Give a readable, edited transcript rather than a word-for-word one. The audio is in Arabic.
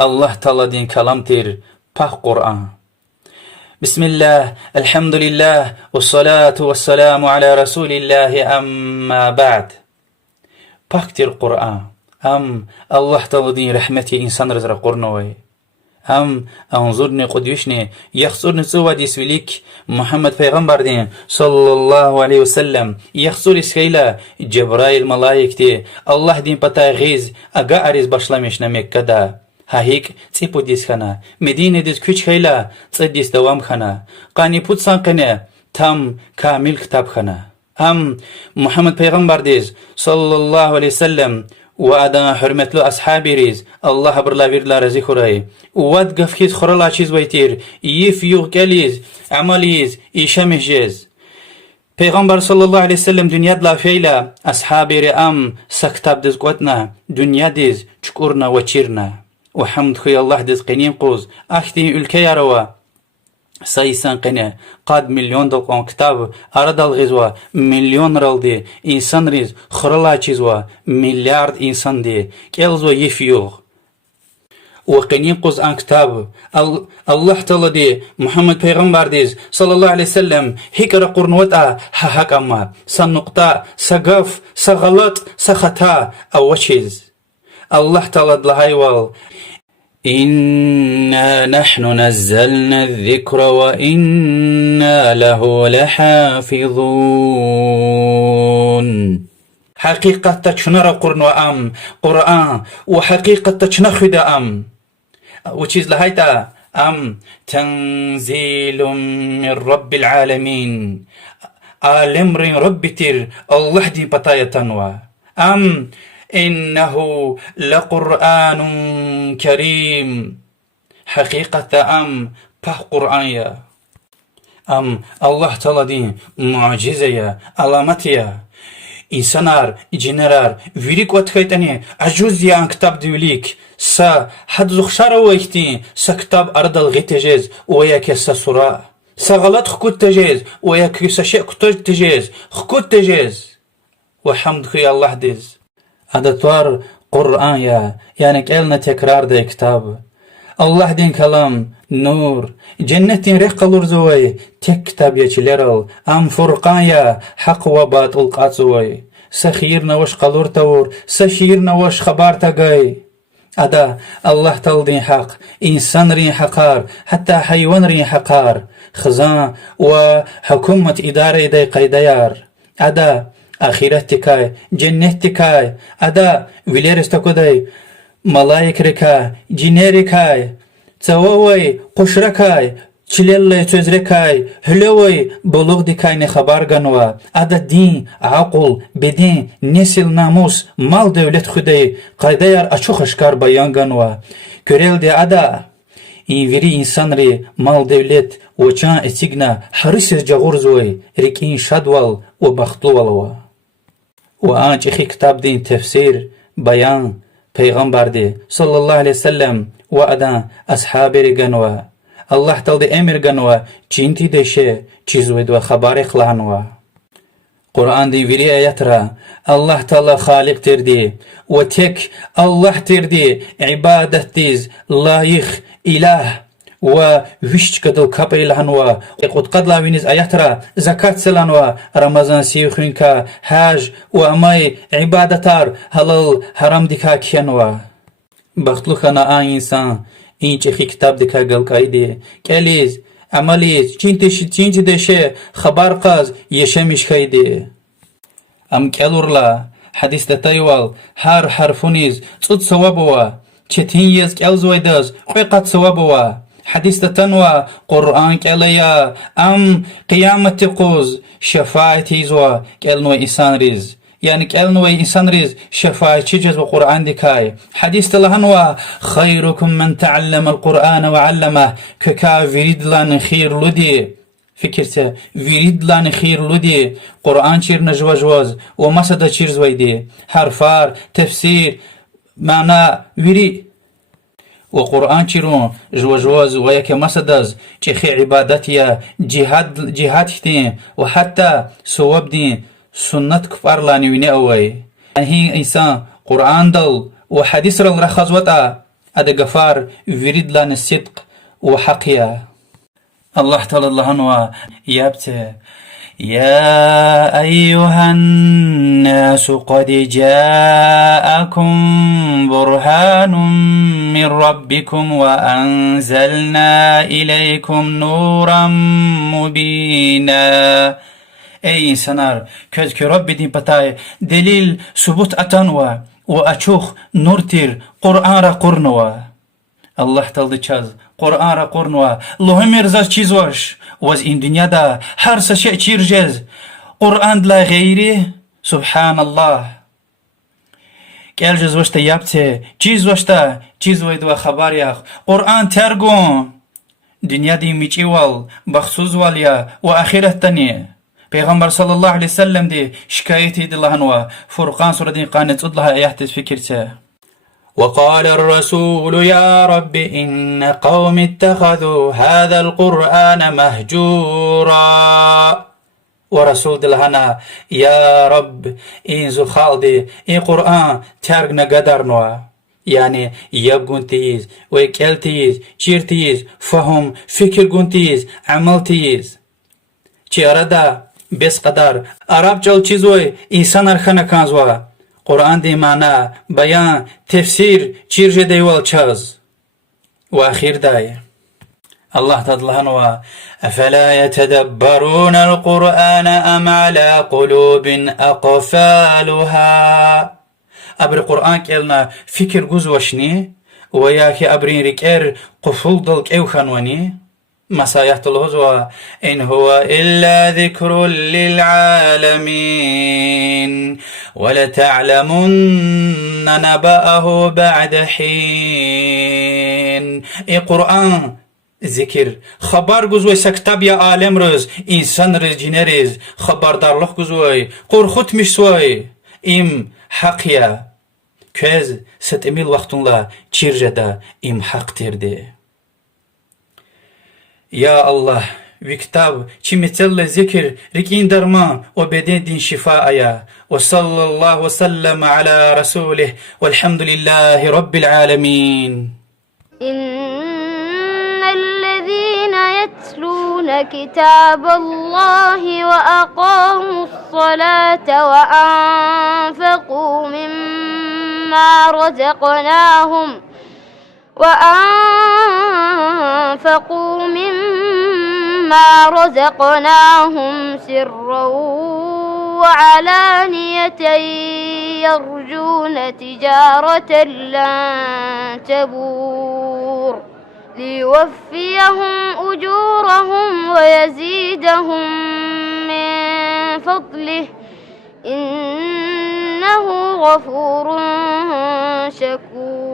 الله تعالى دين كلام تير پاک قرآن. بسم الله الحمد لله والصلاة والسلام على رسول الله أما بعد. پاک تير قرآن الله تعالى دين رحمتي إنسان رزر قرنوي انظرني قدوشني يخصرني سوى دي سويليك محمد پیغمبر دين صلى الله عليه وسلم يخصر اسكيلا جبرائيل ملايكتي الله دين پتا غيز اگا عريز باشلامش نمك دا هاهيك تيپو ديس خانا مدينة ديس كوچ خيلا تصد ديس دوام خانا قاني پوت سانقنه تام كامل كتاب خانا محمد پیغمبر ديز صلى الله عليه وسلم وعدا حرمتلو أصحابي ريز الله برلا ويرلا رزي خوري واد قفكيز خورلا چيز ويتير يف يوغ كاليز عماليز إيشامش جيز پیغمبر صلى الله عليه وسلم دنيا دلا فيلا أصحابي ري سكتاب ديز قوتنا دنيا ديز چكورنا وچيرنا وحمد خوي الله ديز قنيم قوز أختي الكي روا سايسان قناه قاد مليون دلقان كتاب أرد الغزوة مليون رالدي إنسان ريز خرلا چيزوا مليارد إنسان دي كيلزوا يفيوغ وقنين قوز عن كتاب الله تعالى دي محمد پیغمبر ديز صلى الله عليه وسلم هكر قرنوتا حق أما سنقطة سقف سغلط سخطا أو چيز الله تعالى دلهاي وال إنا نحن نزلنا الذكر وإنا له لحافظون. حقيقة تشنر قرآن وحقيقة تشنخد وچيز لهايتا تنزيل من رب العالمين آلمر رب تير الله دي بطاية تنوى إنه لقرآن كريم حقيقة به قرآن يا الله تعالى دي معجزة يا علامات يا إنسانار جنرار ويريك واتخيتاني عجوز يا عن كتاب ديوليك سا حد زخشار ويختي سا كتاب أرض الغيتجيز ويا كسا سورة سا غلط خكوت تجيز ويا كسا شيء كتوج تجيز خكوت تجيز وحمد خوي الله ديز أدتوار قرآن يعني كألنا تكرار ده كتاب الله دين كلام نور جنة ريق الرزوي تك كتاب يشلرل فرقان حق وباطل قاتزوي سخيرنا وش قلور تور سشيرنا وش خبار تقاي أدا الله تلدين حق إنسان رين حقار حتى حيوان رين حقار خزان وحكومة إدارة دي قيديار أدا آخرتكاي جنتكاي أدا ويليرستكوداي ملايكركاي جنيركاي تسووي قشركاي چليلي تزركاي هلوي بلوغ دكاي نخبار غنوا أدا دين عقل بدين نسل ناموس مال دولت خداي قايدايار أچوخ اشكار بيان غنوا كوريل دي أدا إنفيري إنسان ري مال دولت وچان اتيغنا حرسيز جغورزوي ريكين شادوال وبختوالوا وآنچ اخي كتاب دين تفسير بيان پیغمبر دي صلى الله عليه وسلم وأدا أصحابي رغنوا الله تعالى امر غنوا چينتي دشه چيزويد و خبار خلانوا قرآن دي ويري آيات را الله تعالى خالق تردي وتك الله تردي عبادت ديز لايخ إله و ويش كدو كابيل هنوا قد قد لا وينز آياترا زكاة سلانوا رمضان سيخوينكا حاج و اماي عبادتار حلال حرام ديكا كيانوا بختلو خانا انسان اینچه خی كتاب ديكا قلقاي دي كاليز عمليز چينتي دشه خبر قاز يشمش خيدي كالورلا حديث دتايوال هر حرفونيز تصد سوابوا چتين يز كالزويداز قيقات سوابوا حديث تنوى قرآن كاليا قيامة قوز شفاعتي زوا كالنوى إنسان ريز يعني كالنوى إنسان ريز شفاعة تجز وقرآن ديكاي حديث تلهنوى خيركم من تعلم القرآن وعلمه ككا فريد لان خير لدي فكرته فريد لان خير لدي قرآن چير نجوى جواز ومسد چير زويدي حرفار تفسير معنى فريد وقرآن چيرون جواز وياك مسدز چخي عبادتيا جهاد ختين وحتى سواب دين سنة كفار لاني ويني اوي هي انسان قرآن دل وحديث رخص وطا أدا غفار يريد لنا الصدق وحقيا. الله تعالى الله عنه يابته: يا أيها الناس قد جاءكم برهان من ربكم وأنزلنا إليكم نورا مبينا. Ey insanlar, ki Rabbi din patay delil subut atanwa و açuq nurtir Qur'an ra qurnwa. Allah taldı çaz Qur'an ra qurnwa. Lohim erzaz çiz vaş. Vaz in dünyada her şey çirjez. Qur'an la gayri subhanallah. Gelcez vaşta yapte çiz vaşta çiz vaydı ve haber yak. Qur'an tergun. Dünyada miçival baksuz valya ve ahirettani. Peygamber sallallahu aleyhi ve sellem de şikayet edilen ve Furqan suresinin qanet udlaha ayahtes fikirse. وقال الرسول يا رب إن قوم اتخذوا هذا القرآن مهجورا. ورسول دلهنا يا رب إن زخالدي إن قرآن ترغنا قدرنوا. يعني يبقونتيز ويكالتيز چيرتيز فهم فكر قونتيز عملتيز. چي أردا بس قدر عرب جل چیزوی انسان ارخانه کانزوا. قرآن دی معنا بیان تفسیر چیرجه دیوال چاز و اخیر دای. الله تدلهنوا أفلا يتدبرون القرآن أم على قلوب أقفالها. أبر قرآن كيلنا فكر قزوشني وياكي أبرين ركير قفل دلك أو خانواني. مسايحة الهزوة إن هو إلا ذكر للعالمين ولتعلمن نبأه بعد حين. قرآن ذكر خبر قزوي سكتاب يا عالم رز إنسان رز جنرز خبر دارلق قزوي قرخوت مش سوي إم حقيا كز ستميل وقتن لا چيرجدا إم حق تردي. يا الله وكتاب چمتل ذكر ركين درمان وبدين دين شفاء يا. وصلى الله وسلم على رسوله والحمد لله رب العالمين. إن الذين يتلون كتاب الله وأقاموا الصلاة وأنفقوا مما رزقناهم سرا وعلانية يرجون تجارة لن تبور ليوفيهم أجورهم ويزيدهم من فضله إنه غفور شكور.